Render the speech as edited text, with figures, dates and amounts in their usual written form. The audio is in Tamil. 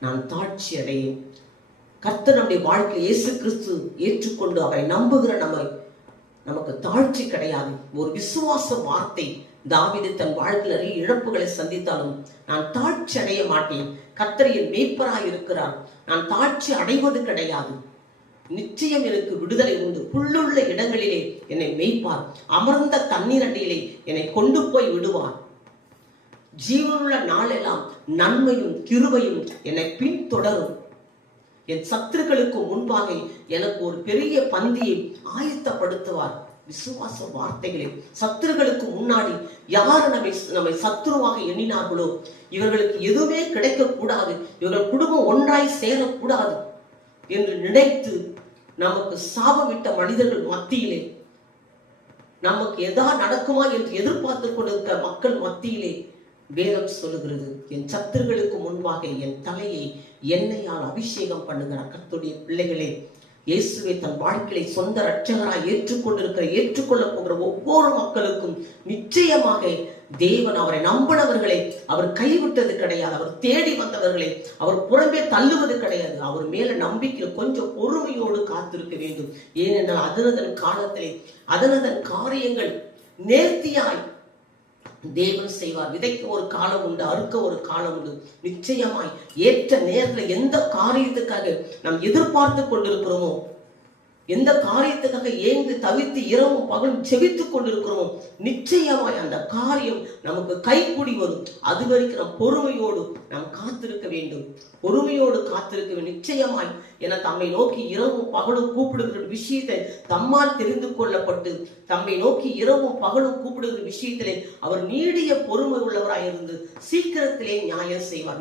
நான் தாழ்ச்சி அடையேன். கர்த்தர் நம்முடைய வாழ்க்கையில் இயேசு கிறிஸ்து ஏற்றுக்கொண்டு அவரை நம்புகிற நமக்கு தாழ்ச்சி கிடையாது. ஒரு விசுவாச வார்த்தை. தாவீது தன் வாழ்க்கையில் நிறைய இழப்புகளை சந்தித்தாலும் நான் தாழ்ச்சி அடைய மாட்டேன். கர்த்தர் என் மேய்ப்பராய் இருக்கிறார். நான் தாழ்ச்சி அடைவது கிடையாது. நிச்சயம் எனக்கு விடுதலை உண்டு. புல்லுள்ள இடங்களிலே என்னை மேய்ப்பார். அமர்ந்த தண்ணீர் அடியிலே என்னை கொண்டு போய் விடுவார். ஜீவனுள்ள நாளெல்லாம் நன்மையும் கிருபையும் என்னை பின்தொடரும். என் சத்துருக்களுக்கு முன்பாக எனக்கு ஒரு பெரிய பந்தியை ஆயத்தப்படுத்துவார். விசுவாச வார்த்தைகளே. சத்துருக்களுக்கு முன்னாடி யார் நம்மை சத்துருவாக எண்ணினார்களோ, இவர்களுக்கு எதுவுமே கிடைக்க கூடாது, இவர்கள் குடும்பம் ஒன்றாய் சேரக்கூடாது என்று நினைத்து நமக்கு சாபமிட்ட மனிதர்கள் மத்தியிலே, நமக்கு எதா நடக்குமா என்று எதிர்பார்த்து கொண்டிருக்கிற மக்கள் மத்தியிலே வேதம் சொல்லுகிறது, என் சத்துருக்களுக்கு முன்பாக என் தலையை எண்ணெயால் அபிஷேகம் பண்ணுகிறார். கர்த்தருடைய பிள்ளைகளே, இயேசுவை தன் வாழ்க்கையை சொந்த இரட்சகராய் ஏற்றுக்கொள்ள போகிற ஒவ்வொரு மக்களுக்கும் நிச்சயமாக தேவன் அவரை நம்பினவர்களை அவர் கைவிட்டது கிடையாது. அவர் தேடி வந்தவர்களை அவர் புறம்பே தள்ளுவது கிடையாது. அவர் மேல நம்பிக்கை கொஞ்சம் பொறுமையோடு காத்திருக்க வேண்டும். ஏனென்றால் அதனதன் காலத்திலே அதனதன் காரியங்கள் நேர்த்தியாய் தேவன் செய்வார். விதைக்க ஒரு காலம் உண்டு, அறுக்க ஒரு காலம் உண்டு. நிச்சயமாய் ஏற்ற நேரத்தில் எந்த காரியத்துக்காக நாம் எதிர்பார்த்து கொண்டிருக்கிறோமோ, எந்த காரியத்துக்காக ஏங்கு தவித்து இரவும் பகலும் செபித்துக் கொண்டிருக்கிறோமோ, நிச்சயமாய் அந்த காரியம் நமக்கு கைக்கூடி வரும். அது வரைக்கும் நாம் பொறுமையோடு நாம் காத்திருக்க வேண்டும். பொறுமையோடு காத்திருக்க வேண்டும். நிச்சயமாய் என தம்மை நோக்கி இரவும் பகலும் கூப்பிடுகிற விஷயத்தை தம்மால் தெரிந்து கொள்ளப்பட்டு தம்மை நோக்கி இரவும் பகலும் கூப்பிடுகிற விஷயத்திலே அவர் நீடிய பொறுமை உள்ளவராயிருந்து சீக்கிரத்திலே நியாயம் செய்வார்.